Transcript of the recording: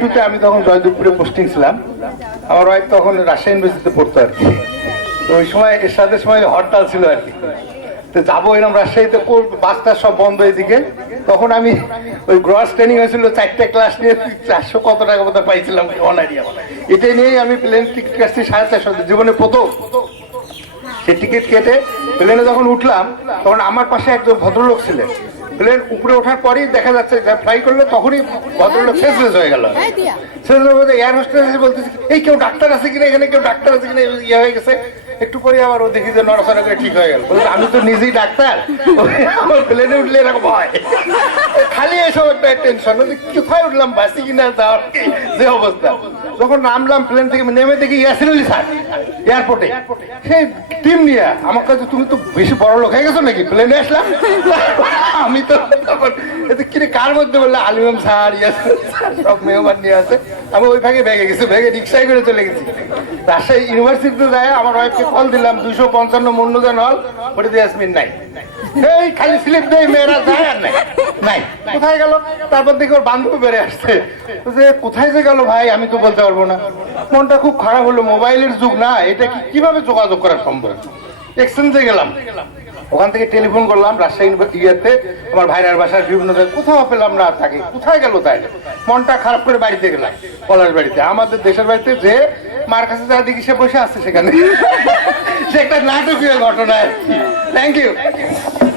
টুতে আমি তখন জয়দেবপুরে পোস্টিং ছিলাম। আমার ওয়াইফ তখন রাজশাহী ইউনিভার্সিটিতে পড়তো আর কি। তো ওই সময় এরশাদের সময় হরতাল ছিল আর কি। তো যাব এরকম রাজশাহীতে বাসটা সব বন্ধ এদিকে। তখন আমি ওই গ্রস ট্রেনিং হয়েছিল, চারটে ক্লাস নিয়ে চারশো কত টাকা মতো পাইছিলাম অন আইডিয়া এটাই নিয়েই আমি প্লেন টিকিট কাটছি সাড়ে চারশো, জীবনে প্রথম। সে টিকিট কেটে প্লেনে যখন উঠলাম, তখন আমার পাশে একজন ভদ্রলোক ছিলেন। প্লেন উপরে ওঠার পরেই দেখা যাচ্ছে ফ্লাই করলে তখনই ভদ্রলোক শেষলেস হয়ে গেল। শেষলেস হয়ে এয়ার হোস্টেস এসে বলতেছে এই কেউ ডাক্তার আছে কিনা এখানে? কেউ ডাক্তার আছে কিনা? ইয়ে হয়ে গেছে। একটু পরে আবার ও দেখি যে নড়াচড়া করে ঠিক হয়ে গেল। বলছে, আমি তো নিজেই ডাক্তার। আমার প্লেনে উঠলে এরকম হয়। খালি এসব একটা টেনশন কোথায় উঠলাম? বাসি কিনা? তার যে অবস্থা। যখন নামলাম প্লেন থেকে নেমে দেখি ইয়াসির আলী স্যার। এয়ারপোর্টে সেই টিম নিয়ে, আমার কাছে তুমি তো বেশি বড় লোক হয়ে গেছো নাকি? প্লেনে আসলাম। আমি তো কিনে কার মধ্যে বললে? আলিম স্যার ইয়াস সব মেহমান নিয়ে আছে আমি ওই ভাগে ভেগে গেছি, ভেগে রিক্সায় করে চলে গেছি। রাজশাহী ইউনিভার্সিটিতে যায়, আমার ওয়াইফকে কল দিলাম, দুইশো পঞ্চান্ন মূল্যদান হল ওটাতে ইয়াসমিন নাই। এই খালি স্লিপ দেয় মেয়েরা যায় আর নাই। কোথায় গেল? তারপর দেখি ওর বান্ধবী বেড়ে আসছে। যে কোথায় যে গেল ভাই আমি তো বলতে পারব না। মনটা খুব খারাপ হলো মোবাইলের যুগ না এটা কি কীভাবে যোগাযোগ করা সম্ভব? এক্সচেঞ্জে গেলাম। ওখান থেকে টেলিফোন করলাম রাজশাহী ইয়েতে আমার ভাইরার বাসার বিভিন্ন কোথাও পেলাম না তাকে। কোথায় গেল তাই? মনটা খারাপ করে বাড়িতে গেলাম পলাশ বাড়িতে। আমাদের দেশের বাড়িতে যে মার কাছে যা দেখি সে বসে আছে সেখানে। সে একটা নাটকীয় ঘটনা থ্যাংক ইউ